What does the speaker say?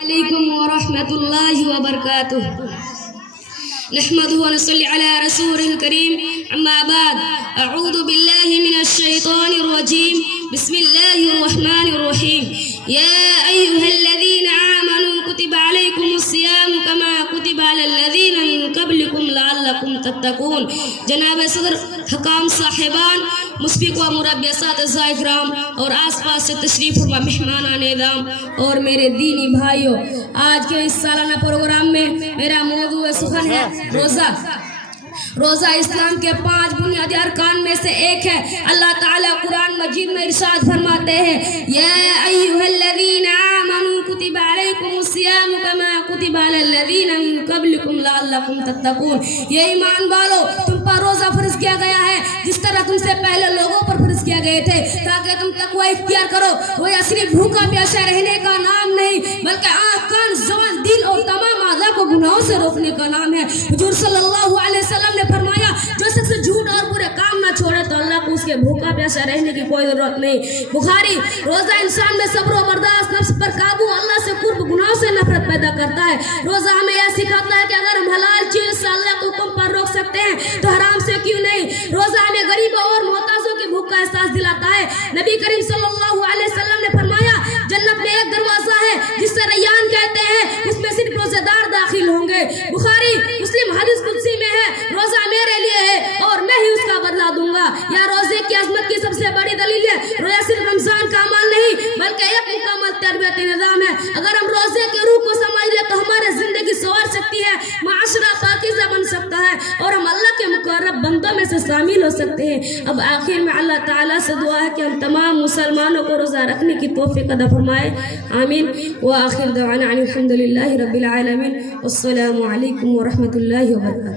علیکم ورحمۃ اللہ وبرکاتہ نحمد ونصلی علی رسول الکریم اما بعد اعوذ باللہ من الشیطان الرجیم بسم اللہ الرحمن الرحیم یا ایہا الذین آمنوا کتب علیکم الصیام کما کتب علی الذین من قبلکم لعلکم تتقون۔ جناب صدر، حکام صاحبان، مشفق و مربی اساتذہ اکرام اور آس پاس سے تشریف فرما مہمانان اعظام اور میرے دینی بھائیوں، آج کے اس سالانہ پروگرام میں میرا موضوع سخن ہے روزہ۔ روزہ اسلام کے 5 بنیادی ارکان میں سے ایک ہے۔ اللہ تعالیٰ قرآن مجید میں ارشاد فرماتے ہیں یا ایھا الذین آمنوا کتب علیکم الصیام کما کتب علی الذین من قبلکم لعلکم تتقون۔ یہ ایمان والو، تم پر روزہ فرض کیا گیا ہے جس طرح تم سے پہلے لوگوں پر فرض کیا گئے تھے تاکہ تم تقوی اختیار کرو۔ وہ صرف بھوکا پیاسا رہنے کا نام نہیں بلکہ آنکھ، کان، زبان، دل اور تمام اعضاء کو گناہوں سے روکنے کا نام ہے۔ حضور صلی اللہ علیہ وسلم نے فرمایا جو شخص جھوٹ اور برے کام نہ چھوڑے تو اللہ کو اس کے بھوکا پیاسا رہنے کی کوئی ضرورت نہیں۔ بخاری۔ روزہ انسان میں صبر و برداشت، نفس پر قابو، اللہ سے قرب، گناہوں سے نفرت پیدا کرتا ہے۔ روزہ ہمیں یہ سکھاتا ہے کہ اگر ہم حلال چیز سے اللہ کے حکم پر روک سکتے ہیں تو حرام سے کیوں نہیں۔ روزہ ہمیں غریبوں اور محتاجوں کی بھوک کا احساس دلاتا ہے۔ نبی کریم صلی اللہ علیہ وسلم نے فرمایا جنت میں ایک دروازہ ہے جس سے ریان کہتے ہیں، اس میں صرف روزے دار داخل ہوں گے۔ بخاری مسلم حدیث قدسی میں ہے روزہ میرے لیے ہے اور میں ہی اس کا بدلہ دوں گا۔ یا روزے کی عظمت کی سب سے بڑی دلیل ہے روزہ صرف رمضان کا عمل نہیں بلکہ ایک مکمل تربیتی نظام ہے۔ اگر ہم روزے کے روح کو سمجھ لیں تو ہماری زندگی سنور سکتی ہے، معاشرہ پاکیزہ بن سکتا ہے اور ہم اللہ کے مقرب بندوں میں سے شامل ہو سکتے ہیں۔ اب آخر میں اللہ تعالیٰ سے دعا ہے کہ ہم تمام مسلمانوں کو روزہ رکھنے کی توفیق عطا فرمائے، آمین۔ وآخر دعوانا الحمد للہ رب العالمین، والسلام علیکم ورحمۃ اللہ وبرکاتہ۔